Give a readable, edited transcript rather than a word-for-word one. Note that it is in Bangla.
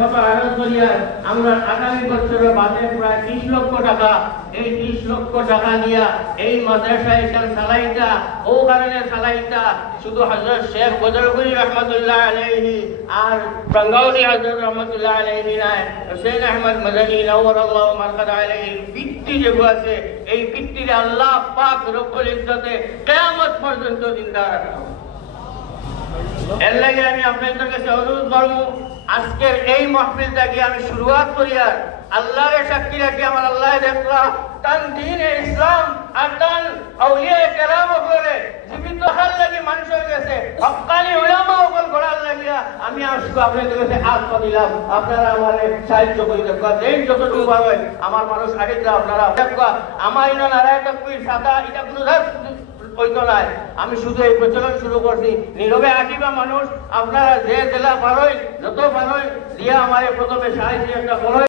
কত আয়োজন করিয়া আমরা আগামী বছরের বাজে প্রায় 30 লক্ষ টাকা, এই 30 লক্ষ টাকা দিয়া এই মাদ্রাসা এখানে চালাইতা ও কারণে চালাইতা শুধু হযরত শেখ বদরপুরি রহমতুল্লাহ আলাইহি আর বাঙ্গাউলি হযরত রহমতুল্লাহ আলাইহি নাই হুসেন আহমদ মাদানী নওয়ারাল্লাহু মারকাদ আলাইহি ভিত্তি যে আছে এই ভিত্তিতে আল্লাহ পাক রব্বুল ইজ্জতে কিয়ামত পর্যন্ত জিন্দা রাখবে। এর লাগে আমি আপনাদের কাছে অনুরোধ করবো, আজকের এই মাহফিলটাকে আমি শুরুয়াত করি আর আল্লাহর সাক্ষী রাখি আমার আল্লাহ দেখলা তান দ্বীনে ইসলাম আর তান আউলিয়া কেরাম করে জীবিত হাল লাগি মানুষের কাছে হক্কানি উলামা ওকল করার লাগিয়া আমি আজকে আপনাদের কাছে আত্ম দিলাম। আপনারা আমার সাহায্য করে দেখবা যেই যতটুকু পাবে আমার মানুষ আগে আপনারা দেখবা আমার ইনা নারায় তাকবীর সাদা এটা কোনো আমি শুধু এই প্রচলন শুরু করছি। নীরবে আসিবা মানুষ আপনারা যে জেলা পারই যত পারই দিয়া আমার প্রথমে সাহায্য একটা